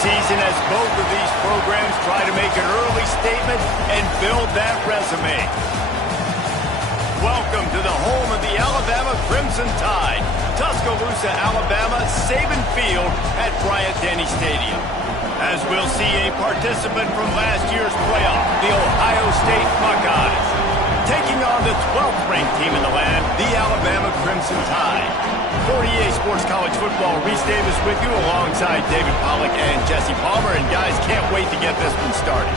season as both of these programs try to make an early statement and build that resume. Welcome to the home of the Alabama Crimson Tide, Tuscaloosa, Alabama, Saban Field at Bryant-Denny Stadium. As we'll see a participant from last year's playoff, the Ohio State Buckeyes, taking on the 12th ranked team in the land, the Alabama Crimson Tide. 48 Sports College Football, Reese Davis with you alongside David Pollack and Jesse Palmer. And guys, can't wait to get this one started.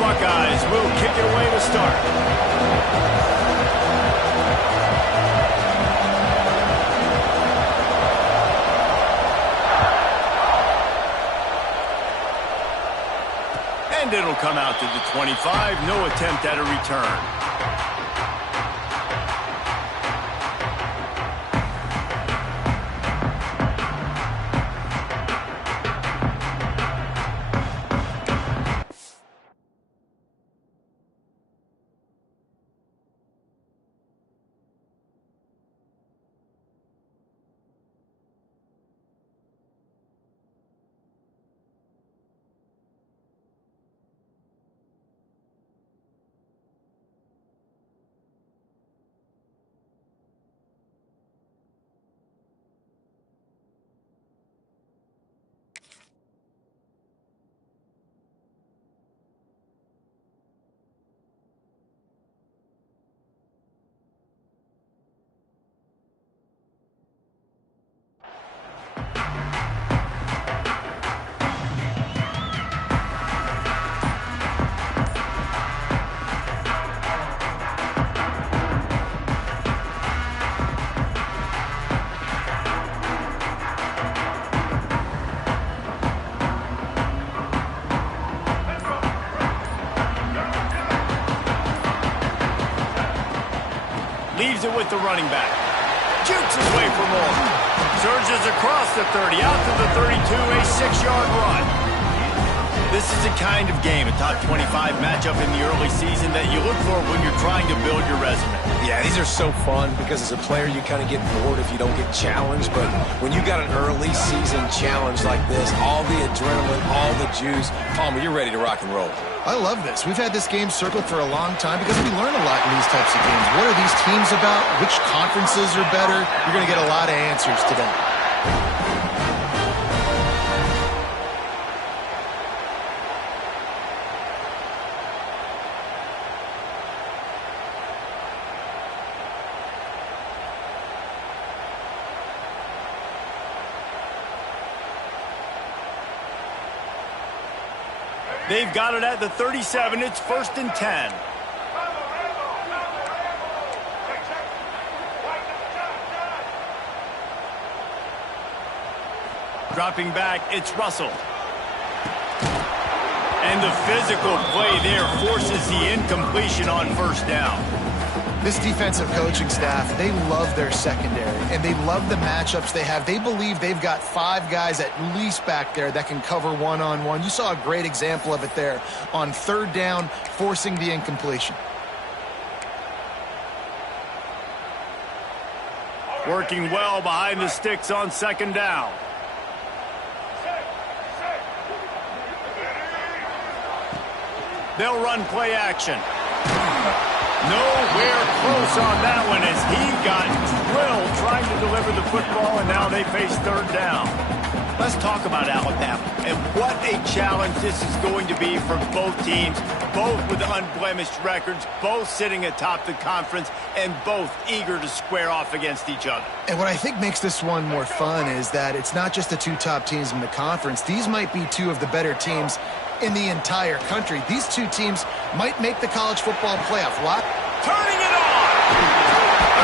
Buckeyes will kick it away to start. And it'll come out to the 25. No attempt at a return. Leaves it with the running back. Jukes his way for more. Surges across the 30, out to the 32, a 6-yard run. This is the kind of game, a top 25 matchup in the early season, that you look for when you're trying to build your resume. Yeah, these are so fun because as a player you kind of get bored if you don't get challenged, but when you got an early season challenge like this, all the adrenaline, all the juice, Palmer, you're ready to rock and roll. I love this. We've had this game circled for a long time because we learn a lot in these types of games. What are these teams about? Which conferences are better? You're going to get a lot of answers today. They've got it at the 37. It's 1st and 10. Dropping back, it's Russell. And the physical play there forces the incompletion on 1st down. This defensive coaching staff, they love their secondary, and they love the matchups they have. They believe they've got 5 guys at least back there that can cover one-on-one. You saw a great example of it there on 3rd down, forcing the incompletion. Working well behind the sticks on 2nd down. They'll run play action. Nowhere close on that one as he got drilled trying to deliver the football, and now they face 3rd down. Let's talk about Alabama and what a challenge this is going to be for both teams, both with unblemished records, both sitting atop the conference, and both eager to square off against each other. And what I think makes this one more fun is that it's not just the 2 top teams in the conference. These might be 2 of the better teams in the entire country. These 2 teams might make the college football playoff. Turning it on!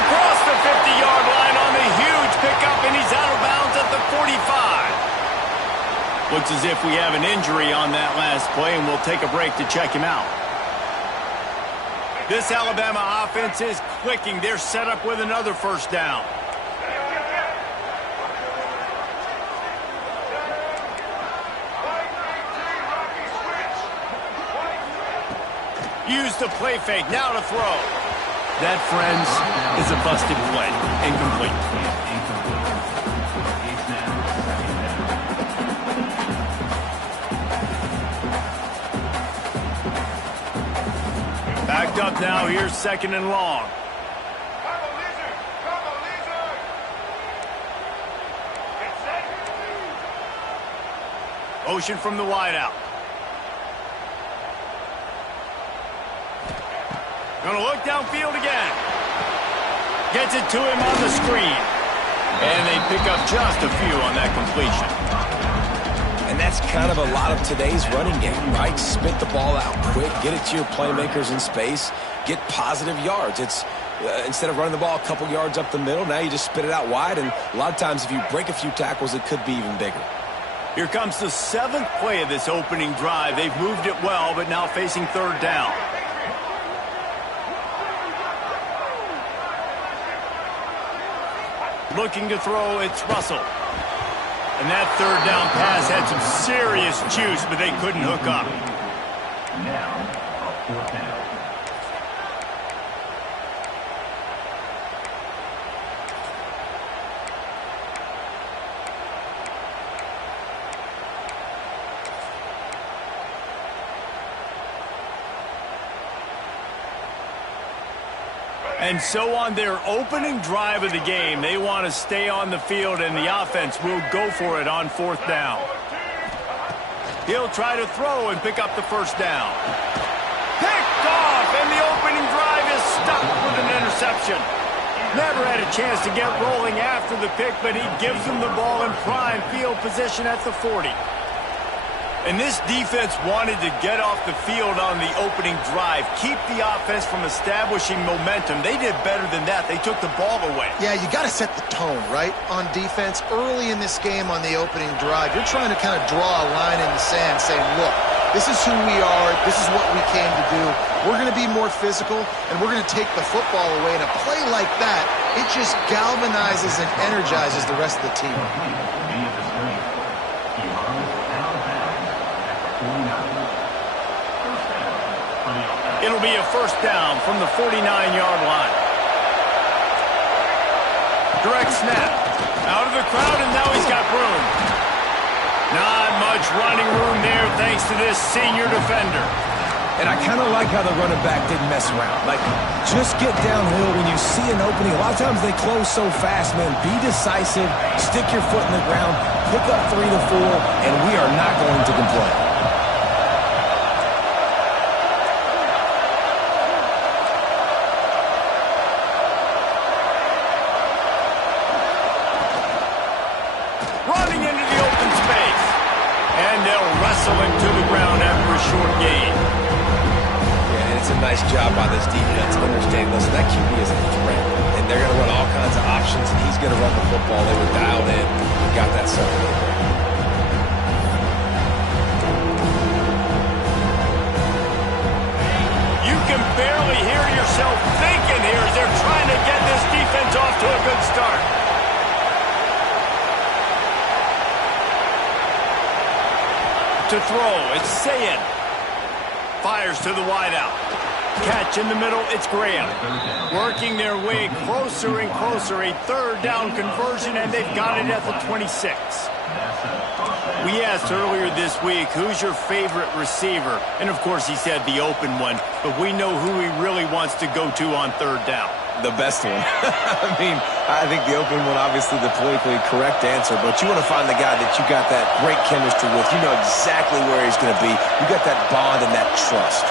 Across the 50-yard line on the huge pickup, and he's out of bounds at the 45. Looks as if we have an injury on that last play, and we'll take a break to check him out. This Alabama offense is clicking. They're set up with another first down. Use the play fake. Now to throw. That, friends, is a busted play. Incomplete. Backed up now. Here's 2nd and long. Motion from the wideout. Going to look downfield again. Gets it to him on the screen. And they pick up just a few on that completion. And that's kind of a lot of today's running game, right? Spit the ball out quick, get it to your playmakers in space, get positive yards. It's instead of running the ball a couple yards up the middle, now you just spit it out wide, and a lot of times if you break a few tackles, it could be even bigger. Here comes the 7th play of this opening drive. They've moved it well, but now facing 3rd down. Looking to throw, it's Russell. And that 3rd down pass had some serious juice, but they couldn't hook up. Now, a 4th down. And so on their opening drive of the game, they want to stay on the field, and the offense will go for it on 4th down. He'll try to throw and pick up the 1st down. Picked off, and the opening drive is stopped with an interception. Never had a chance to get rolling after the pick, but he gives them the ball in prime field position at the 40. And this defense wanted to get off the field on the opening drive, keep the offense from establishing momentum. They did better than that. They took the ball away. Yeah, you got to set the tone, right, on defense. Early in this game on the opening drive, you're trying to kind of draw a line in the sand saying, look, this is who we are. This is what we came to do. We're going to be more physical, and we're going to take the football away. And a play like that, it just galvanizes and energizes the rest of the team. It'll be a 1st down from the 49-yard line. Direct snap. Out of the crowd, and now he's got room. Not much running room there thanks to this senior defender. And I kind of like how the running back didn't mess around. Like, just get downhill when you see an opening. A lot of times they close so fast, man. Be decisive, stick your foot in the ground, pick up 3 to 4, and we are not going to complain. Running into the open space. And they'll wrestle him to the ground after a short gain. Yeah, and it's a nice job by this defense understanding, listen, that QB is a threat. And they're going to run all kinds of options, and he's going to run the football. They were dialed in and got that something. You can barely hear yourself thinking here as they're trying to get this defense off to a good start. To throw, it's Sayin. Fires to the wideout. Catch in the middle, it's Graham. Working their way closer and closer. A 3rd down conversion, and they've got it at the 26. We asked earlier this week, who's your favorite receiver? And of course he said the open one, but we know who he really wants to go to on 3rd down. The best one. I mean, I think the open one, obviously the politically correct answer, but you want to find the guy that you got that great chemistry with. You know exactly where he's going to be. You got that bond and that trust.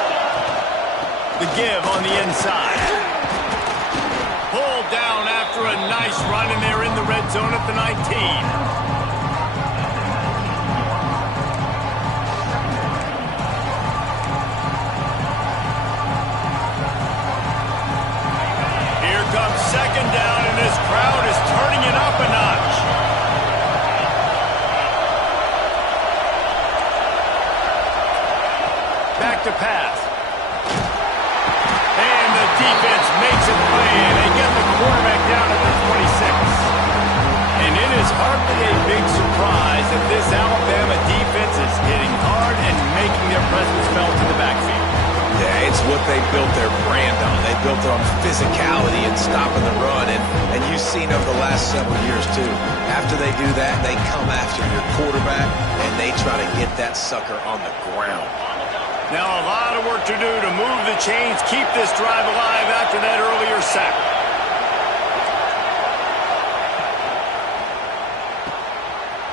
The give on the inside. Pulled down after a nice run, and they're in the red zone at the 19. Comes 2nd down, and this crowd is turning it up a notch. what they built their brand on. They built it on physicality and stopping the run, and you've seen over the last several years, too. After they do that, they come after your quarterback, and they try to get that sucker on the ground. Now a lot of work to do to move the chains, keep this drive alive after that earlier sack.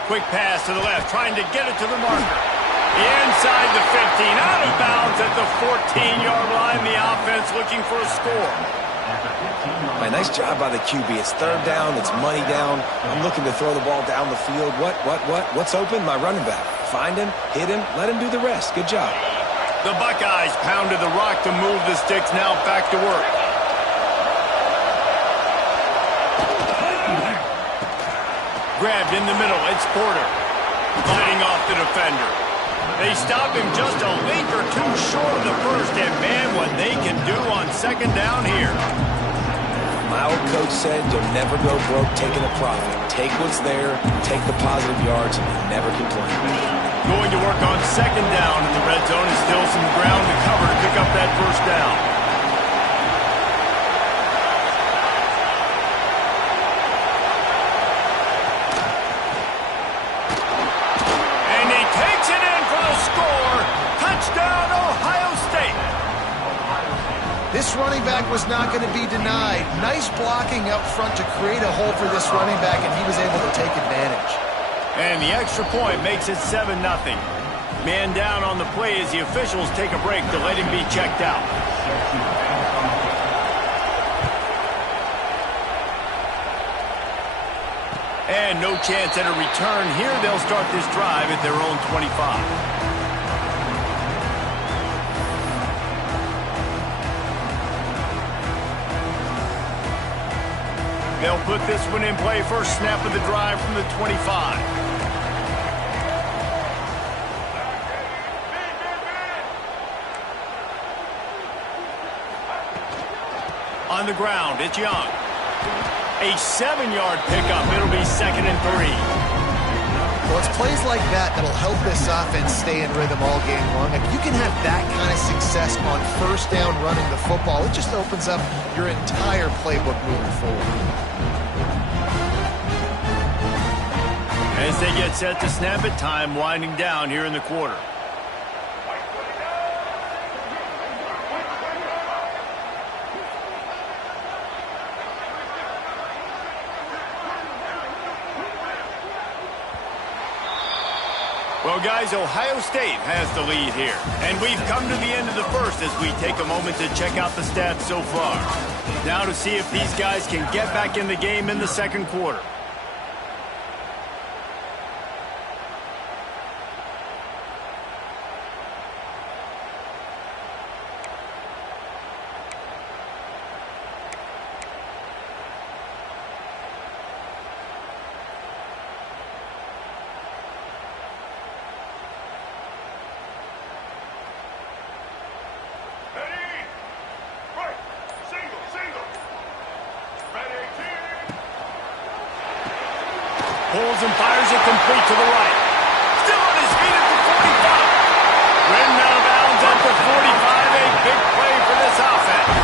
Quick pass to the left, trying to get it to the marker. Inside the 15, out of bounds at the 14-yard line. The offense looking for a score. Nice job by the QB. It's third down. It's money down. I'm looking to throw the ball down the field. What's open? My running back. Find him, hit him, let him do the rest. Good job. The Buckeyes pounded the rock to move the sticks. Now back to work. Grabbed in the middle. It's Porter. Fighting off the defender. They stop him just a link or two short of the first. And, man, what they can do on second down here. My old coach said you'll never go broke taking a profit. Take what's there, take the positive yards, and never complain. Going to work on second down in the red zone. Is still some ground to cover to pick up that first down. And he takes it in for the score. Touchdown, Ohio State. This running back was not going to be denied. Nice blocking up front to create a hole for this running back, and he was able to take advantage. And the extra point makes it 7-0. Man down on the play as the officials take a break to let him be checked out. And no chance at a return here. They'll start this drive at their own 25. They'll put this one in play. First snap of the drive from the 25. On the ground, it's Young. A 7-yard pickup. It'll be 2nd and 3. Well, it's plays like that that'll help this offense stay in rhythm all game long. If you can have that kind of success on first down running the football, it just opens up your entire playbook moving forward. As they get set to snap it, time winding down here in the quarter. Well, guys, Ohio State has the lead here. And we've come to the end of the first as we take a moment to check out the stats so far. Now to see if these guys can get back in the game in the second quarter. Pulls and fires it complete to the right. Still on his feet at the 45. Ridden out of bounds at the 45. A big play for this offense.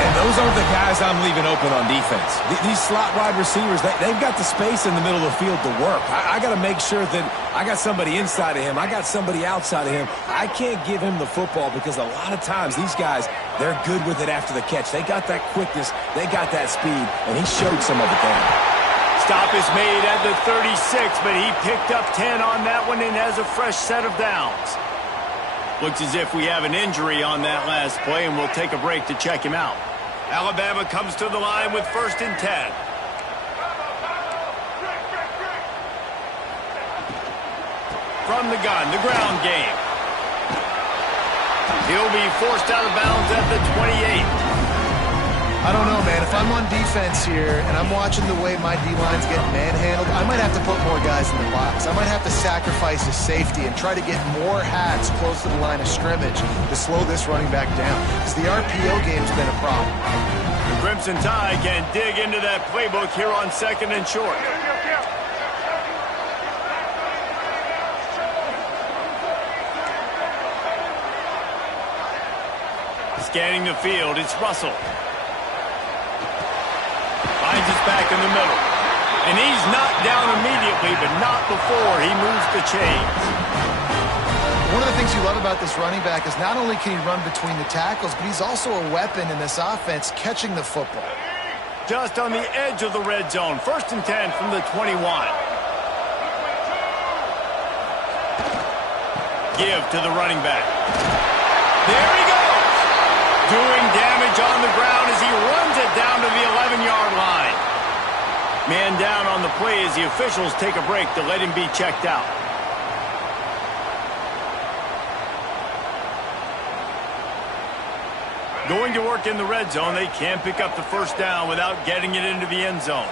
And those aren't the guys I'm leaving open on defense. These slot wide receivers, they've got the space in the middle of the field to work. I got to make sure that I got somebody inside of him. I got somebody outside of him. I can't give him the football because a lot of times these guys, they're good with it after the catch. They got that quickness. They got that speed, and he showed some of it there. Stop is made at the 36, but he picked up 10 on that one and has a fresh set of downs. Looks as if we have an injury on that last play, and we'll take a break to check him out. Alabama comes to the line with 1st and 10. From the gun, the ground game. He'll be forced out of bounds at the 28. I don't know, man. If I'm on defense here and I'm watching the way my D-line's getting manhandled, I might have to put more guys in the box. I might have to sacrifice his safety and try to get more hats close to the line of scrimmage to slow this running back down. Because the RPO game's been a problem. The Crimson Tide can dig into that playbook here on 2nd and short. Scanning the field, it's Russell. Finds his back in the middle. And he's knocked down immediately, but not before he moves the chains. One of the things you love about this running back is not only can he run between the tackles, but he's also a weapon in this offense catching the football. Just on the edge of the red zone. 1st and 10 from the 21. Give to the running back. There he goes. Doing damage on the ground as he runs it down to the 11-yard line. Man down on the play as the officials take a break to let him be checked out. Going to work in the red zone, they can't pick up the 1st down without getting it into the end zone.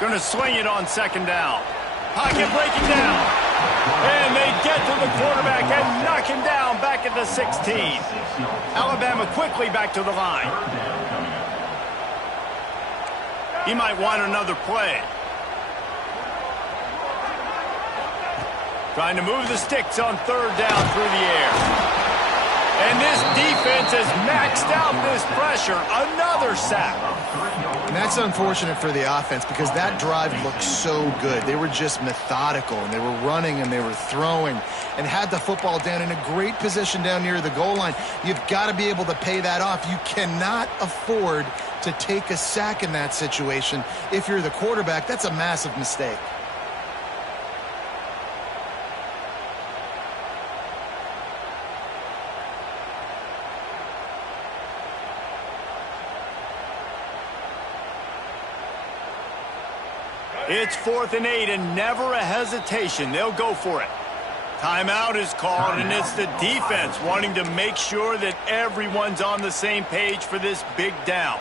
Going to swing it on 2nd down. Pocket breaking down. And they get to the quarterback and knock him down back at the 16. Alabama quickly back to the line. He might want another play. Trying to move the sticks on 3rd down through the air. And this defense has maxed out this pressure. Another sack. And that's unfortunate for the offense because that drive looked so good. They were just methodical, and they were running, and they were throwing, and had the football down in a great position down near the goal line. You've got to be able to pay that off. You cannot afford to take a sack in that situation. If you're the quarterback, that's a massive mistake. It's 4th and 8 and never a hesitation. They'll go for it. Timeout is called, and it's the defense wanting to make sure that everyone's on the same page for this big down.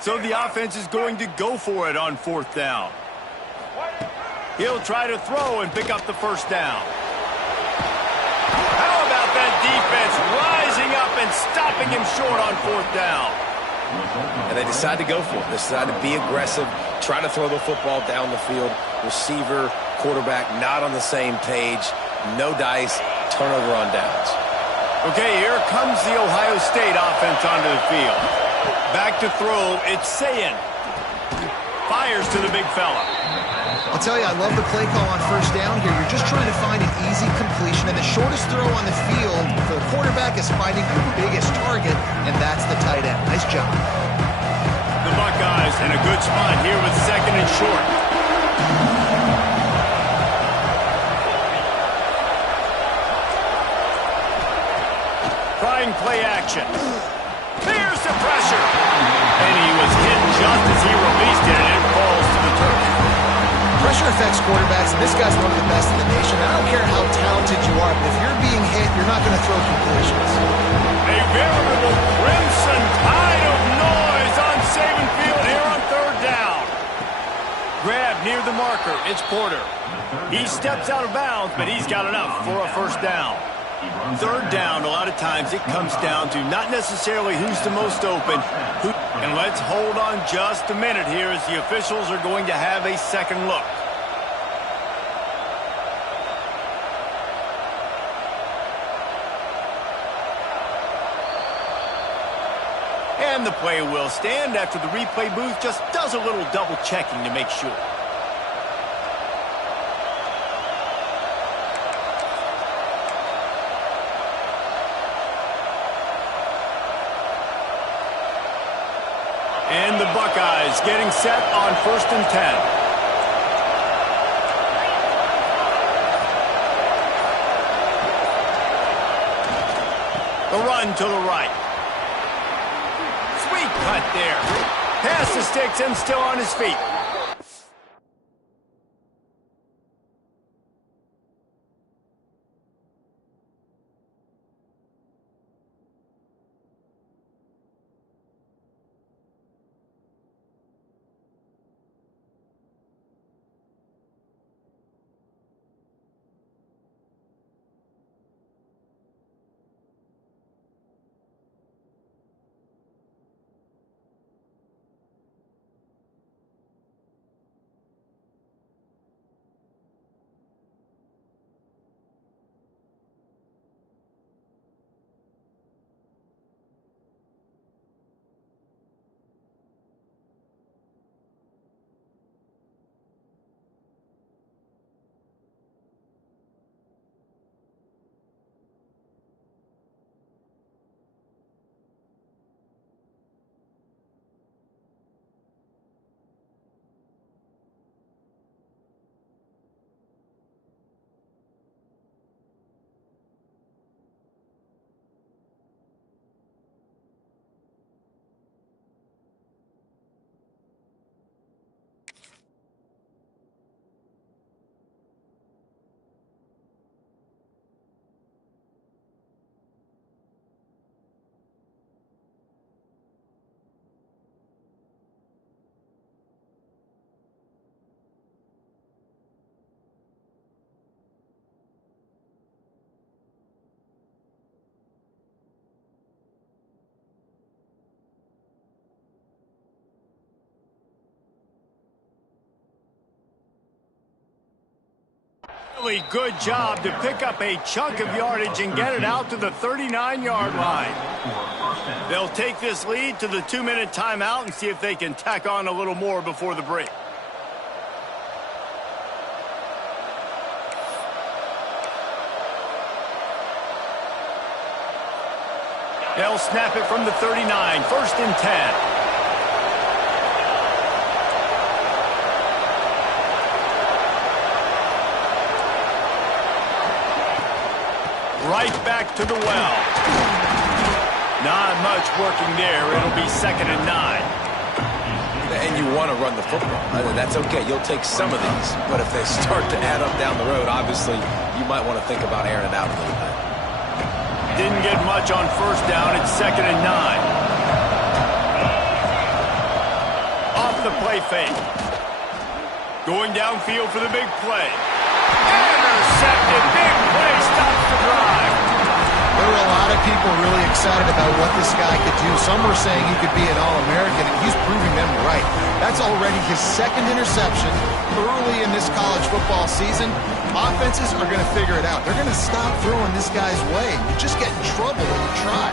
So the offense is going to go for it on 4th down. He'll try to throw and pick up the 1st down. How about that defense rising up and stopping him short on 4th down? And they decide to go for it. They decide to be aggressive, try to throw the football down the field. Receiver, quarterback, not on the same page. No dice, turnover on downs. Okay, here comes the Ohio State offense onto the field. Back to throw, it's Sayin. Fires to the big fella. I'll tell you, I love the play call on 1st down here. You're just trying to find an easy completion, and the shortest throw on the field for the quarterback is finding your biggest target, and that's the tight end. Nice job. The Buckeyes in a good spot here with 2nd and short. Trying play action. There's the pressure. And he was hit just as he released it, and it falls to the turf. Pressure affects quarterbacks, and this guy's one of the best in the nation. I don't care how talented you are, but if you're being hit, you're not going to throw completions. A veritable crimson tide of noise on Saban Field here on 3rd down. Grab near the marker. It's Porter. He steps out of bounds, but he's got enough for a 1st down. 3rd down, a lot of times it comes down to not necessarily who's the most open. And let's hold on just a minute here as the officials are going to have a 2nd look. And the play will stand after the replay booth just does a little double checking to make sure. And the Buckeyes getting set on 1st and 10. The run to the right. Sweet cut there. Past the sticks and still on his feet. really good job to pick up a chunk of yardage and get it out to the 39-yard line. They'll take this lead to the 2-minute timeout and see if they can tack on a little more before the break. They'll snap it from the 39, 1st and 10. Right back to the well. Not much working there. It'll be 2nd and 9. And you want to run the football. That's okay. You'll take some of these. But if they start to add up down the road, obviously, you might want to think about airing it out a little bit. Didn't get much on 1st down. It's 2nd and 9. Off the play fake. Going downfield for the big play. Intercepted. Big play stops the drive. There were a lot of people really excited about what this guy could do. Some were saying he could be an All-American, and he's proving them right. That's already his 2nd interception early in this college football season. Offenses are going to figure it out. They're going to stop throwing this guy's way. You just get in trouble when you try.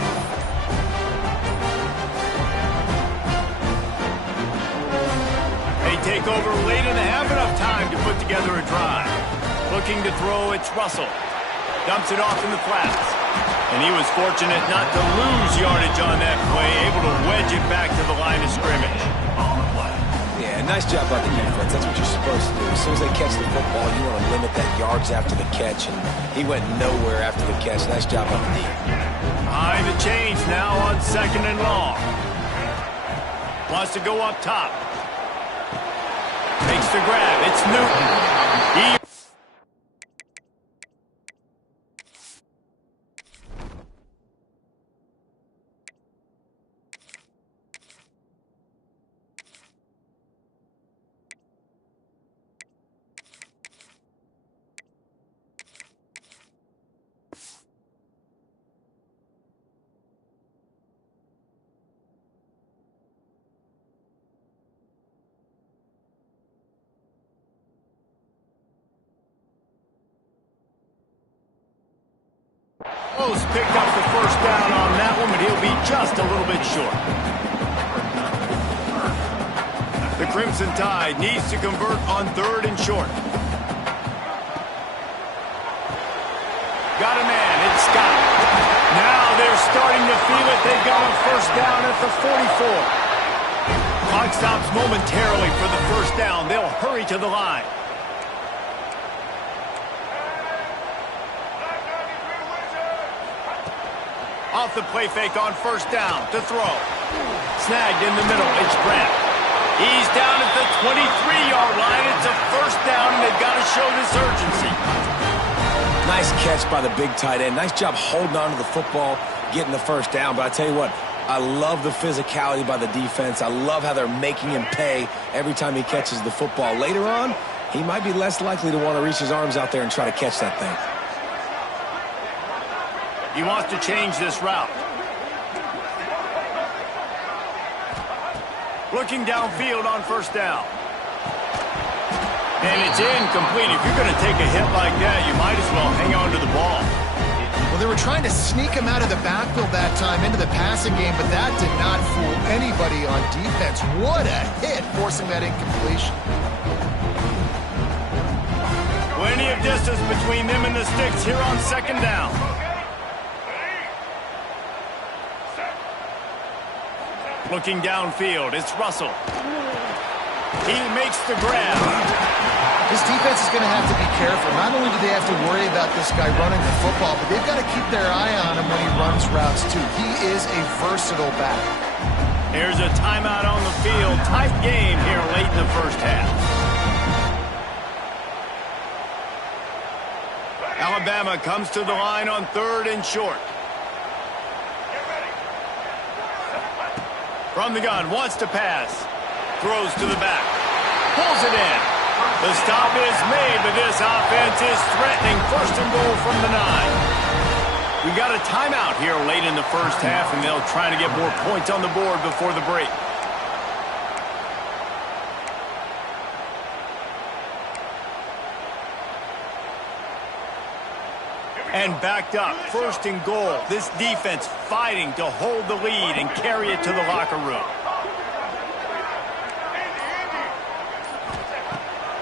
They take over late and have enough time to put together a drive. Looking to throw, it's Russell. Dumps it off in the flats. And he was fortunate not to lose yardage on that play, able to wedge it back to the line of scrimmage. Yeah, nice job by the defense. That's what you're supposed to do. As soon as they catch the football, you want to limit that yards after the catch, and he went nowhere after the catch. Nice job by the D. Behind the chains now on 2nd and long. Wants to go up top. Makes the grab. It's Newton. Picked up the 1st down on that one, but he'll be just a little bit short. The Crimson Tide needs to convert on 3rd and short. Got a man, it's Scott. Now they're starting to feel it. They've got a 1st down at the 44. Clock stops momentarily for the 1st down. They'll hurry to the line. Off the play fake on 1st down to throw. Snagged in the middle. It's Grant. He's down at the 23-yard line. It's a 1st down, and they've got to show this urgency. Nice catch by the big tight end. Nice job holding on to the football, getting the 1st down. But I tell you what, I love the physicality by the defense. I love how they're making him pay every time he catches the football. Later on, he might be less likely to want to reach his arms out there and try to catch that thing. He wants to change this route. Looking downfield on 1st down. And it's incomplete. If you're going to take a hit like that, you might as well hang on to the ball. Well, they were trying to sneak him out of the backfield that time into the passing game, but that did not fool anybody on defense. What a hit, forcing that incompletion. Plenty of distance between them and the sticks here on 2nd down. Looking downfield, it's Russell. He makes the grab. This defense is going to have to be careful. Not only do they have to worry about this guy running the football, but they've got to keep their eye on him when he runs routes, too. He is a versatile back. Here's a timeout on the field. Tight game here late in the 1st half. Alabama comes to the line on 3rd and short. From the gun, wants to pass. Throws to the back. Pulls it in. The stop is made, but this offense is threatening. 1st and goal from the 9. We got a timeout here late in the 1st half, and they'll try to get more points on the board before the break. And backed up, 1st and goal. This defense fighting to hold the lead and carry it to the locker room.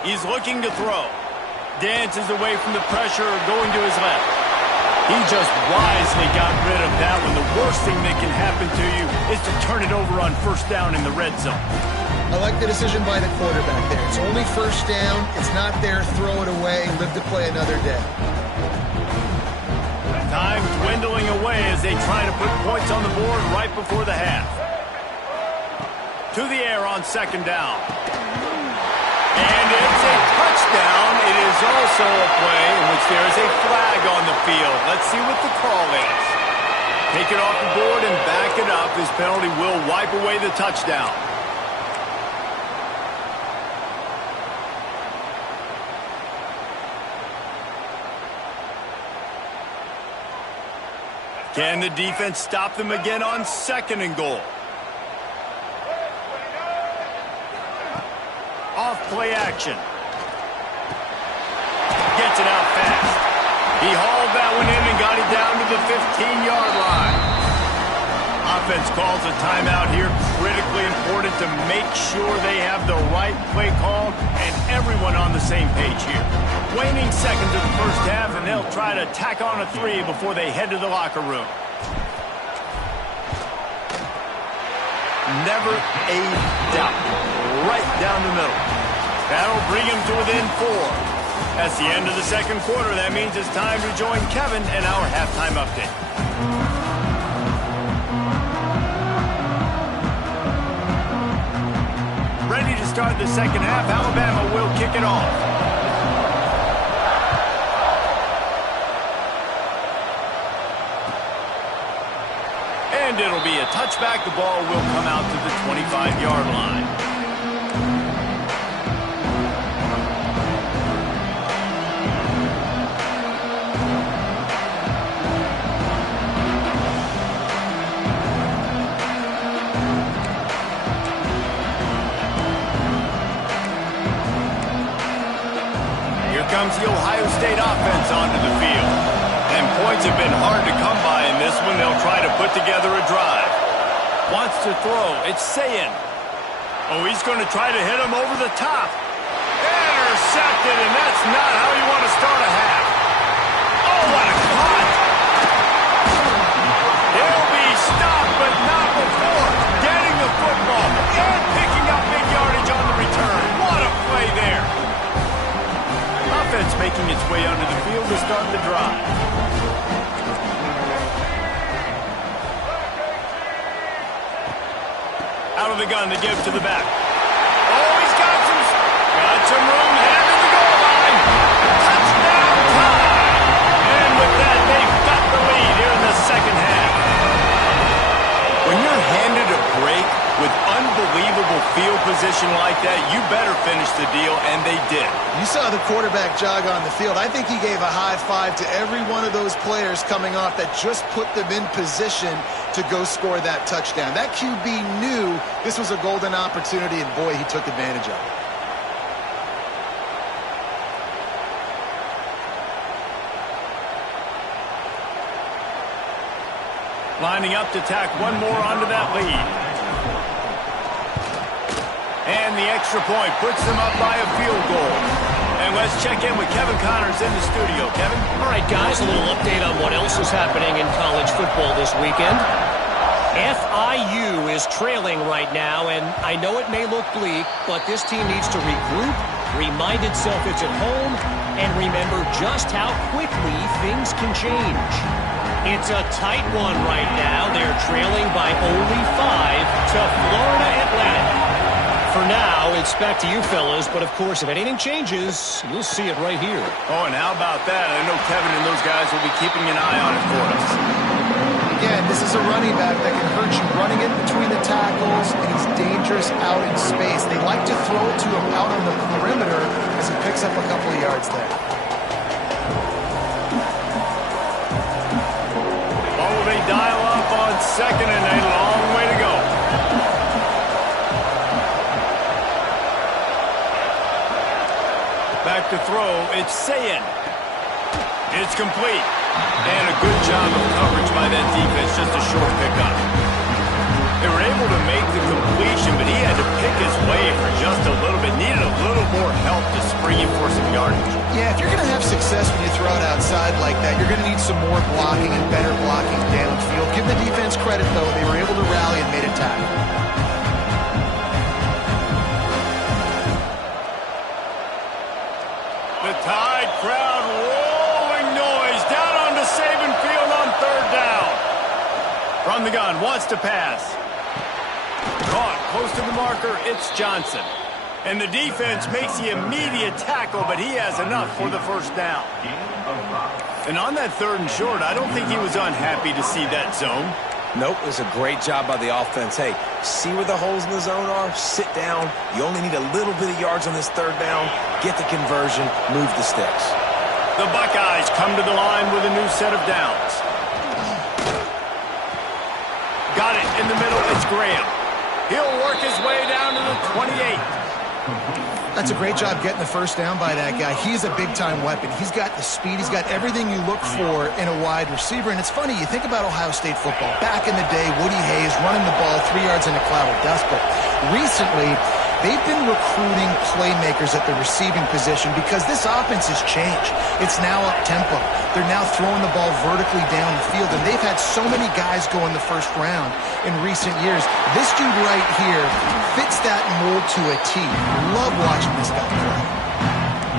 He's looking to throw. Dances away from the pressure, going to his left. He just wisely got rid of that one. The worst thing that can happen to you is to turn it over on 1st down in the red zone. I like the decision by the quarterback there. It's only 1st down. It's not there. Throw it away. Live to play another day. Time dwindling away as they try to put points on the board right before the half. To the air on 2nd down. And it's a touchdown. It is also a play in which there is a flag on the field. Let's see what the call is. Take it off the board and back it up. This penalty will wipe away the touchdown. Can the defense stop them again on 2nd and goal? Off play action. Gets it out fast. He hauled that one in and got it down to the 15-yard line. Offense calls a timeout here. Critically important to make sure they have the right play call and everyone on the same page here. Waning seconds of the 1st half, and they'll try to tack on a 3 before they head to the locker room. Never a doubt. Right down the middle. That'll bring him to within 4. That's the end of the 2nd quarter. That means it's time to join Kevin and our halftime update. Ready to start the 2nd half. Alabama will kick it off. And it'll be a touchback. The ball will come out to the 25-yard line. Comes the Ohio State offense onto the field. And points have been hard to come by in this one. They'll try to put together a drive. Wants to throw. It's Sayin. Oh, he's going to try to hit him over the top. Intercepted, and that's not how you want to start a half. Oh, what a caught. He'll be stopped, but not before getting the football and picking up big yardage on the return. What a play there. Offense making its way onto the field to start the drive. Out of the gun to give to the back. Oh, he's got some room, headed to the goal line. Touchdown time! And with that, they've got the lead here in the 2nd half. When you're handed a break with unbelievable field position like that, you better finish the deal, and they did. You saw the quarterback jog on the field. I think he gave a high five to every one of those players coming off that just put them in position to go score that touchdown. That QB knew this was a golden opportunity, and boy, he took advantage of it. Lining up to tack one more onto that lead. And the extra point puts them up by a field goal. And let's check in with Kevin Connors in the studio. Kevin? All right, guys, a little update on what else is happening in college football this weekend. FIU is trailing right now, and I know it may look bleak, but this team needs to regroup, remind itself it's at home, and remember just how quickly things can change. It's a tight one right now. They're trailing by only 5 to Florida Atlantic. For now, it's back to you fellas, but of course, if anything changes, you'll see it right here. Oh, and how about that? I know Kevin and those guys will be keeping an eye on it for us. Again, this is a running back that can hurt you running in between the tackles, and he's dangerous out in space. They like to throw it to him out on the perimeter as he picks up a couple of yards there. Oh, they dial up on 2nd and a long way to go. Back to throw, it's Sayin. It's complete. And a good job of coverage by that defense, just a short pickup. They were able to make the completion, but he had to pick his way for just a little bit. Needed a little more help to spring him for some yardage. Yeah, if you're going to have success when you throw it outside like that, you're going to need some more blocking and better blocking downfield. Give the defense credit, though. They were able to rally and made a tackle. The Tide crowd rolling noise down onto Saban Field on third down. From the gun, wants to pass. Caught close to the marker, it's Johnson. And the defense makes the immediate tackle, but he has enough for the first down. And on that third and short, I don't think he was unhappy to see that zone. Nope, it was a great job by the offense. Hey, see where the holes in the zone are? Sit down. You only need a little bit of yards on this third down. Get the conversion, move the sticks. The Buckeyes come to the line with a new set of downs. Got it in the middle, it's Graham. He'll work his way down to the 28. That's a great job getting the first down by that guy. He's a big-time weapon. He's got the speed. He's got everything you look for in a wide receiver. And it's funny, you think about Ohio State football. Back in the day, Woody Hayes running the ball 3 yards in a cloud of dust. But recently, they've been recruiting playmakers at the receiving position because this offense has changed. It's now up-tempo. They're now throwing the ball vertically down the field, and they've had so many guys go in the first round in recent years. This dude right here fits that mold to a T. Love watching this guy play.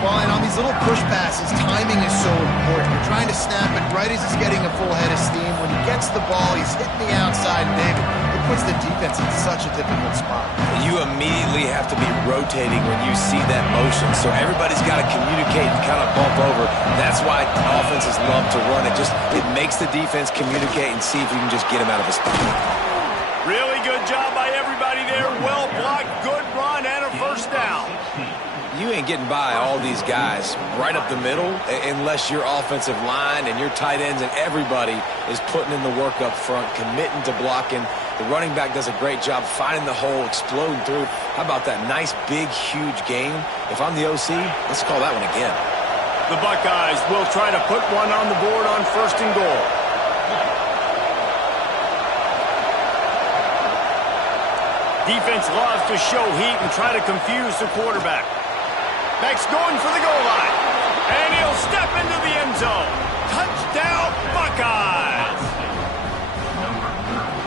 Well, and on these little push passes, timing is so important. You're trying to snap it right as he's getting a full head of steam. When he gets the ball, he's hitting the outside, and David, it puts the defense in such a difficult spot. You immediately have to be rotating when you see that motion, so everybody's got to communicate and kind of bump over. That's why offenses love to run it. It makes the defense communicate and see if you can just get him out of his spot. Really good job by everybody there. Well blocked, good run, and a first down. You ain't getting by all these guys right up the middle unless your offensive line and your tight ends and everybody is putting in the work up front, committing to blocking. The running back does a great job finding the hole, exploding through. How about that nice, big, huge gain? If I'm the OC, let's call that one again. The Buckeyes will try to put one on the board on first and goal. Defense loves to show heat and try to confuse the quarterback. Max going for the goal line. And he'll step into the end zone. Touchdown, Buckeyes!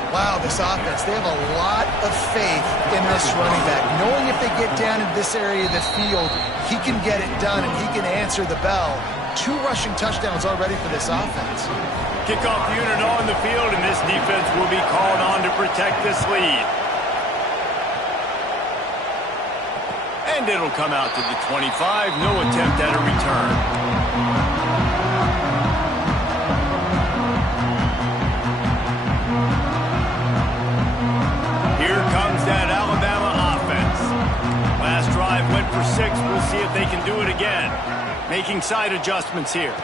Wow, this offense, they have a lot of faith in this running back. Knowing if they get down in this area of the field, he can get it done and he can answer the bell. 2 rushing touchdowns already for this offense. Kickoff unit on the field, and this defense will be called on to protect this lead. And it'll come out to the 25. No attempt at a return. Here comes that Alabama offense. Last drive went for 6. We'll see if they can do it again. Making side adjustments here.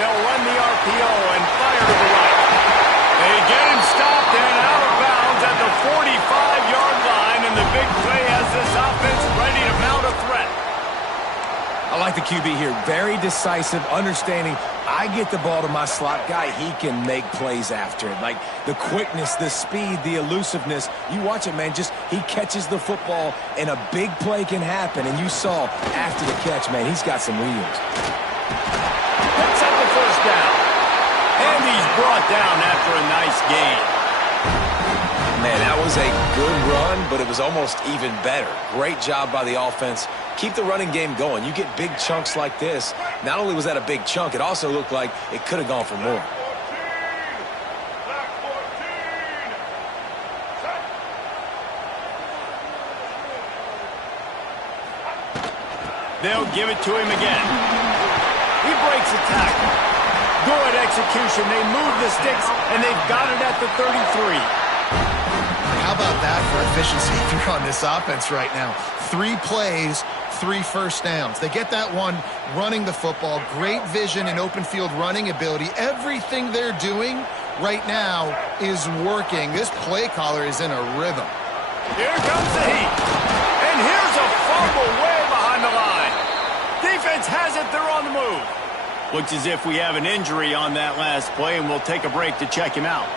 They'll run the RPO and fire to the right. They get him stopped and out of bounds at the 45-yard line, and the big play has this offense ready to mount a threat. I like the QB here. Very decisive, understanding I get the ball to my slot guy, he can make plays after it. Like the quickness, the speed, the elusiveness. You watch it, man. Just he catches the football, and a big play can happen. And you saw after the catch, man, he's got some wheels. Picks up the first down. And he's brought down after a nice gain. Man, that was a good run, but it was almost even better. Great job by the offense. Keep the running game going. You get big chunks like this. Not only was that a big chunk, it also looked like it could have gone for more. They'll give it to him again. He breaks a tackle. Good execution. They move the sticks, and they've got it at the 33. How about that for efficiency if you're on this offense right now? 3 plays, 3 first downs. They get that one running the football. Great vision and open field running ability. Everything they're doing right now is working. This play caller is in a rhythm. Here comes the heat. And here's a fumble way behind the line. Defense has it. They're on the move. Looks as if we have an injury on that last play, and we'll take a break to check him out.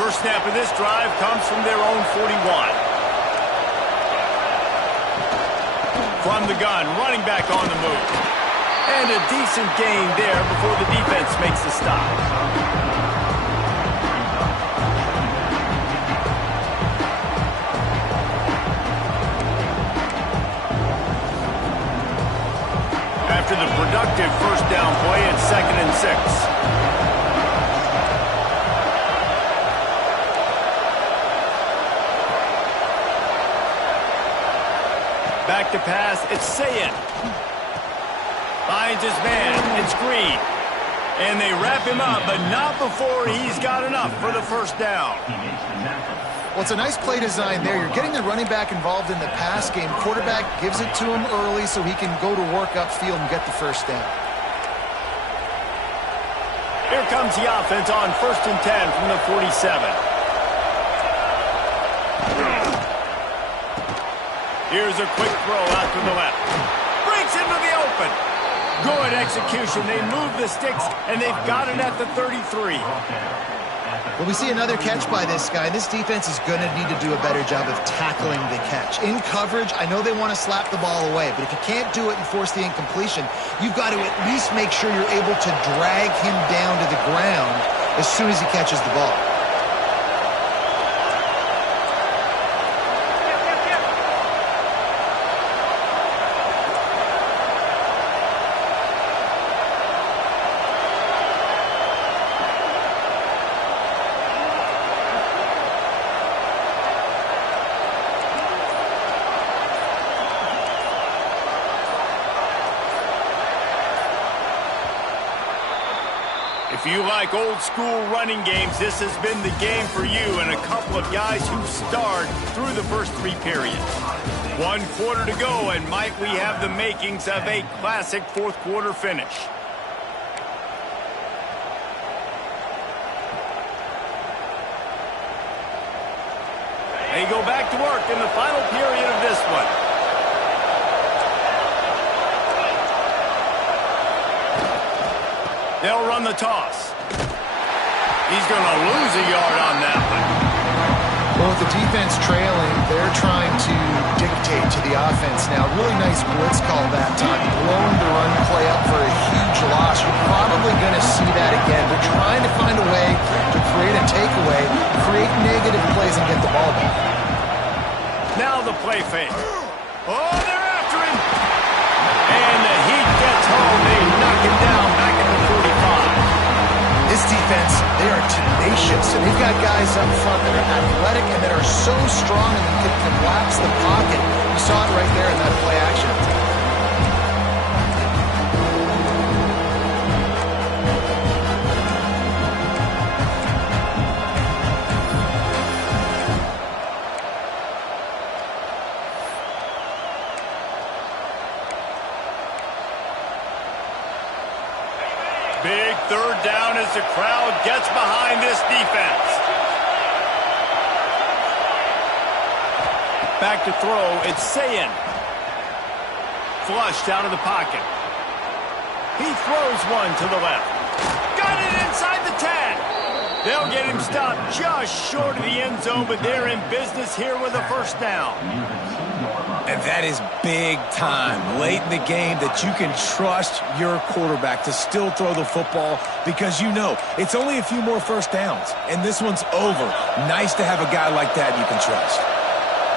First snap of this drive comes from their own 41. From the gun, running back on the move. And a decent gain there before the defense makes the stop. After the productive first down play, it's 2nd and 6. Back to pass, it's Sayin. Finds his man, it's Green. And they wrap him up, but not before he's got enough for the first down. Well, it's a nice play design there. You're getting the running back involved in the pass game. Quarterback gives it to him early so he can go to work upfield and get the first down. Here comes the offense on 1st and 10 from the 47. Here's a quick throw out to the left. Breaks into the open. Good execution. They move the sticks, and they've got it at the 33. Well, we see another catch by this guy. This defense is going to need to do a better job of tackling the catch. In coverage, I know they want to slap the ball away, but if you can't do it and force the incompletion, you've got to at least make sure you're able to drag him down to the ground as soon as he catches the ball. If you like old school running games, this has been the game for you, and a couple of guys who starred through the first 3 periods. 1 quarter to go, and might we have the makings of a classic 4th quarter finish. They go back to work in the final period of this one. They'll run the toss. He's going to lose a yard on that one. Well, with the defense trailing, they're trying to dictate to the offense now. Really nice blitz call that time. Blowing the run play up for a huge loss. You're probably going to see that again. They're trying to find a way to create a takeaway, create negative plays, and get the ball back. Now the play fake. Oh, they're after him. And the heat gets home. They knock him down back at the 45. This defense, they are tenacious, and they've got guys up front that are athletic and that are so strong and can collapse the pocket. You saw it right there in that play action. Big 3rd down as the crowd gets behind this defense. Back to throw, it's Sayin. Flushed out of the pocket. He throws one to the left. Got it inside the 10. They'll get him stopped just short of the end zone, but they're in business here with a first down. And that is big time late in the game that you can trust your quarterback to still throw the football because you know it's only a few more first downs, and this one's over. Nice to have a guy like that you can trust.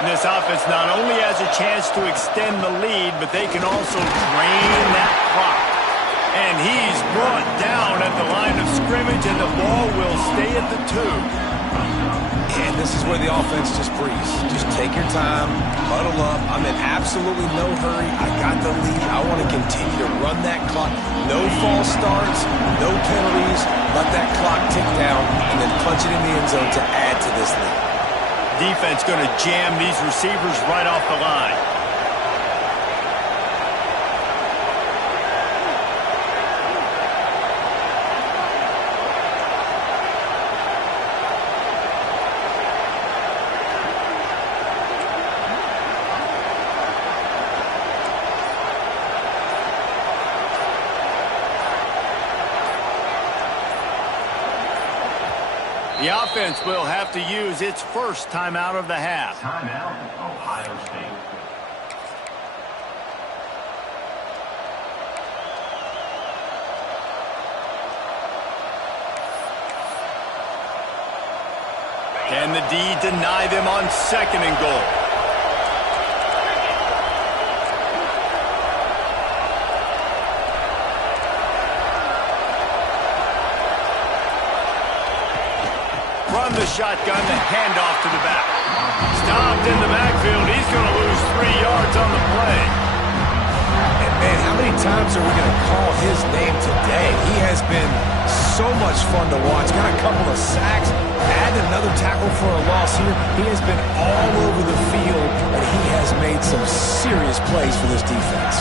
And this offense not only has a chance to extend the lead, but they can also drain that clock. And he's brought down at the line of scrimmage, and the ball will stay at the 2. And this is where the offense just breathes. Just take your time, huddle up. I'm in absolutely no hurry. I got the lead. I want to continue to run that clock. No false starts, no penalties. Let that clock tick down and then punch it in the end zone to add to this lead. Defense going to jam these receivers right off the line. The offense will have to use its first timeout of the half. Timeout, Ohio State. Can the D deny them on 2nd and goal? From the shotgun, the handoff to the back. Stopped in the backfield. He's going to lose 3 yards on the play. And, man, how many times are we going to call his name today? He has been so much fun to watch. Got a couple of sacks, add another tackle for a loss here. He has been all over the field, and he has made some serious plays for this defense.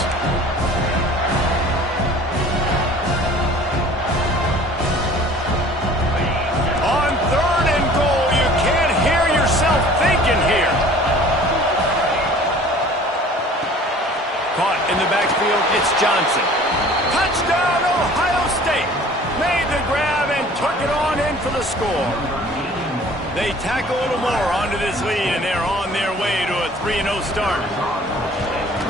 On 3rd and goal, you can't hear yourself thinking here. Caught in the backfield, it's Johnson. Touchdown, Ohio State. Made the grab and took it on in for the score. They tack a little more onto this lead, and they're on their way to a 3-0 start.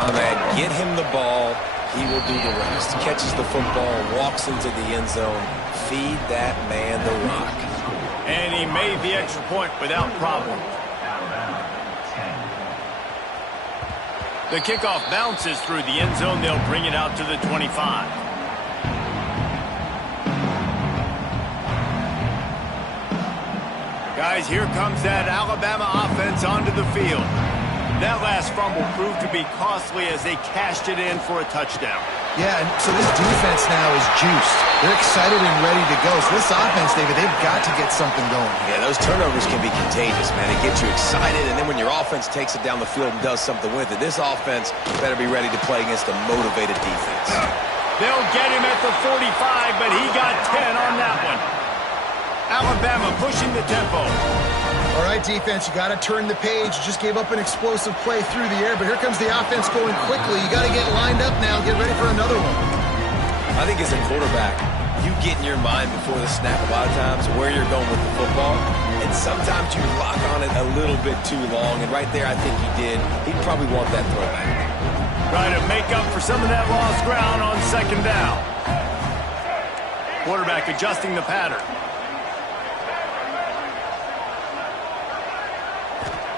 My man, get him the ball. He will do the rest. Catches the football, walks into the end zone. Feed that man the rock. And he made the extra point without problem. The kickoff bounces through the end zone. They'll bring it out to the 25. Guys, here comes that Alabama offense onto the field. That last fumble proved to be costly as they cashed it in for a touchdown. Yeah, and so this defense now is juiced. They're excited and ready to go. So this offense, David, they've got to get something going. Yeah, those turnovers can be contagious, man. It gets you excited, and then when your offense takes it down the field and does something with it, this offense better be ready to play against a motivated defense. They'll get him at the 45, but he got 10 on that one. Alabama pushing the tempo. All right, defense, you got to turn the page. You just gave up an explosive play through the air, but here comes the offense going quickly. You got to get lined up now, get ready for another one. I think as a quarterback, you get in your mind before the snap a lot of times where you're going with the football, and sometimes you lock on it a little bit too long, and right there I think he did. He'd probably want that throwback. Trying to make up for some of that lost ground on 2nd down. Quarterback adjusting the pattern.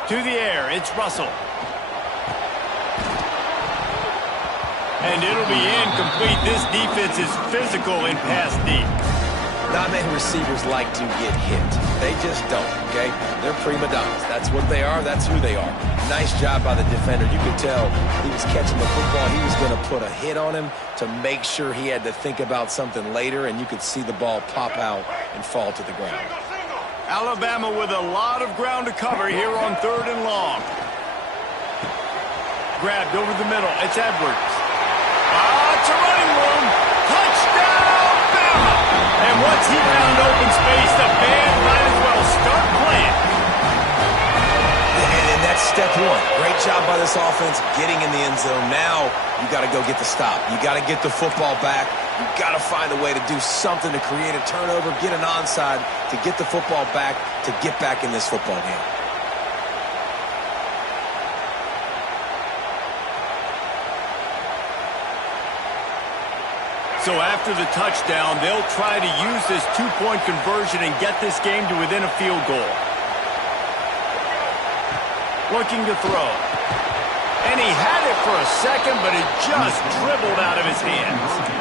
To the air, it's Russell. And it'll be incomplete. This defense is physical in pass deep. Not many receivers like to get hit. They just don't, okay? They're prima donnas. That's what they are. That's who they are. Nice job by the defender. You could tell he was catching the football. He was going to put a hit on him to make sure he had to think about something later, and you could see the ball pop out and fall to the ground. Alabama with a lot of ground to cover here on 3rd and long. Grabbed over the middle. It's Edwards. It's a running room. Touchdown, Bama! And once he found open space, the band might as well start playing. And that's step one. Great job by this offense getting in the end zone. Now you got to go get the stop. You got to get the football back. You got to find a way to do something to create a turnover, get an onside, to get the football back, to get back in this football game. So after the touchdown, they'll try to use this 2-point conversion and get this game to within a field goal. Looking to throw. And he had it for a second, but it just dribbled out of his hands.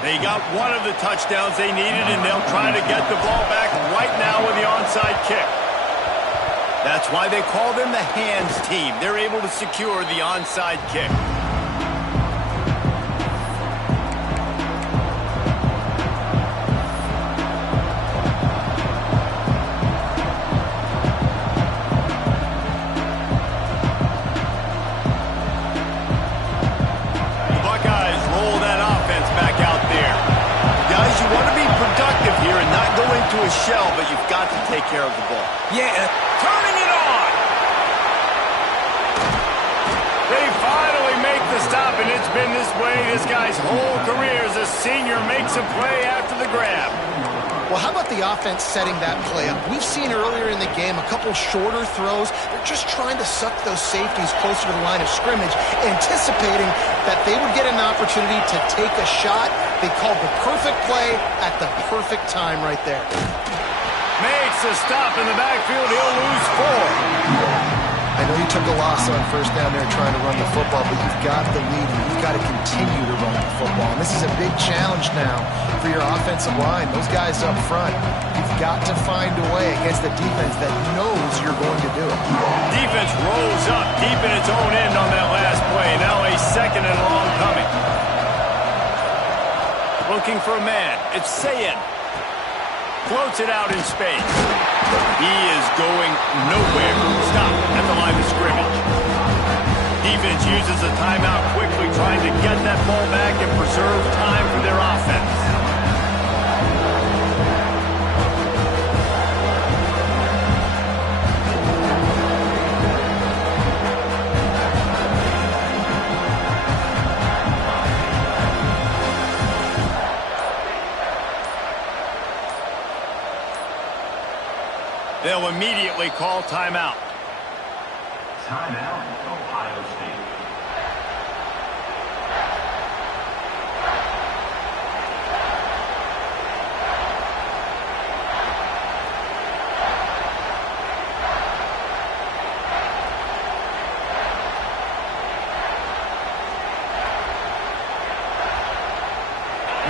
They got one of the touchdowns they needed, and they'll try to get the ball back right now with the onside kick. That's why they call them the hands team. They're able to secure the onside kick. To a shell, but you've got to take care of the ball. Yeah. Turning it on. They finally make the stop, and it's been this way this guy's whole career as a senior makes a play after the grab. Well, how about the offense setting that play up? We've seen earlier in the game a couple shorter throws. They're just trying to suck those safeties closer to the line of scrimmage, anticipating that they would get an opportunity to take a shot. They called the perfect play at the perfect time right there. Makes a stop in the backfield. He'll lose 4. I know you took a loss on first down there trying to run the football, but you've got the lead and you've got to continue to run the football. And this is a big challenge now for your offensive line. Those guys up front, you've got to find a way against a defense that knows you're going to do it. Defense rolls up deep in its own end on that last play. Now a 2nd and long coming. Looking for a man. It's Sayin. Floats it out in space. He is going nowhere. Stop at the line of scrimmage. Defense uses a timeout quickly, trying to get that ball back and preserve time for their offense. They'll immediately call timeout. Timeout, Ohio State.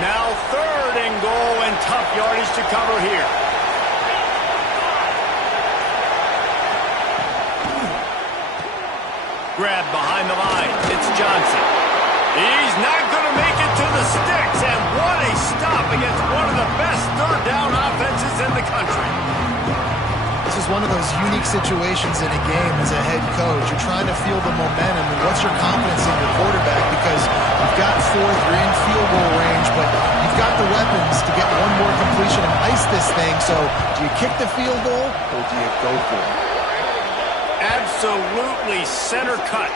Now 3rd and goal and tough yardage to cover here. Grab behind the line. It's Johnson. He's not going to make it to the sticks, and what a stop against one of the best 3rd down offenses in the country. This is one of those unique situations in a game as a head coach. You're trying to feel the momentum, and what's your confidence in your quarterback? Because you've got 4th, you're in field goal range, but you've got the weapons to get one more completion and ice this thing. So do you kick the field goal, or do you go for it? Absolutely center cut.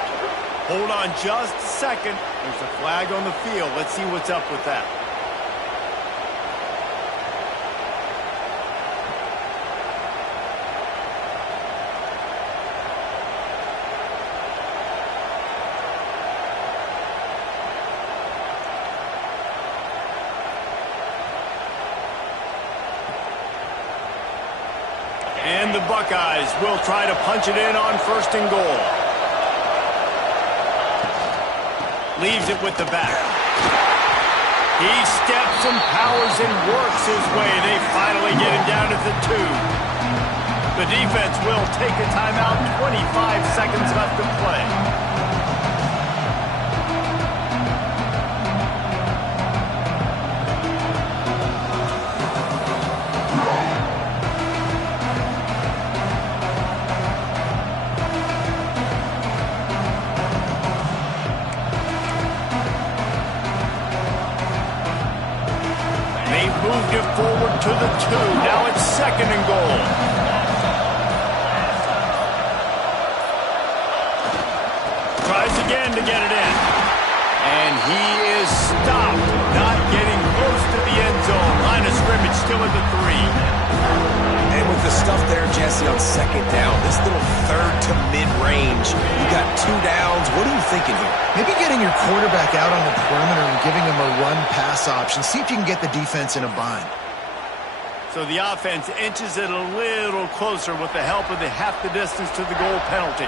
Hold on just a second. There's a flag on the field. Let's see what's up with that. And the Buckeyes will try to punch it in on 1st and goal. Leaves it with the back. He steps and powers and works his way. They finally get him down to the 2. The defense will take a timeout. 25 seconds left to play. Moved it forward to the 2. Now it's 2nd and goal. Tries again to get it in. And he is stopped. Not getting close to the end zone. Line of scrimmage still at the 3. And with the stuff there, Jesse, on 2nd down, this little 3rd to mid-range, you got 2 downs. What are you thinking here? Maybe getting your quarterback out on the perimeter and giving him a run-pass option. See if you can get the defense in a bind. So the offense inches it a little closer with the help of the half the distance to the goal penalty.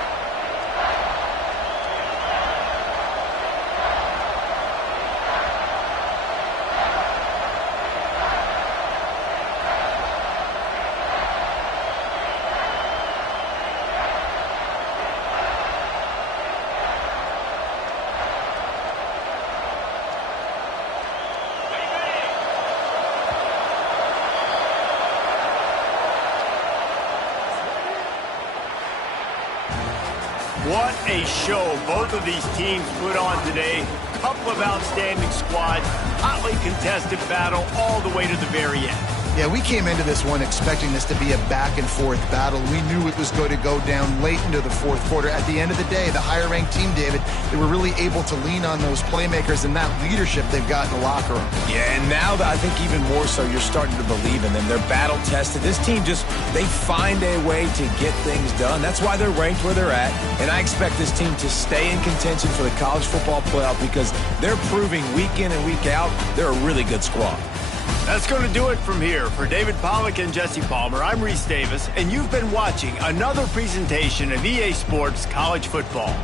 What a show both of these teams put on today. Couple of outstanding squads, hotly contested battle all the way to the very end. Yeah, we came into this one expecting this to be a back-and-forth battle. We knew it was going to go down late into the fourth quarter. At the end of the day, the higher-ranked team, David, they were really able to lean on those playmakers and that leadership they've got in the locker room. Yeah, and now I think even more so, you're starting to believe in them. They're battle-tested. This team they find a way to get things done. That's why they're ranked where they're at, and I expect this team to stay in contention for the college football playoff because they're proving week in and week out they're a really good squad. That's going to do it from here. For David Pollack and Jesse Palmer, I'm Reese Davis, and you've been watching another presentation of EA Sports College Football.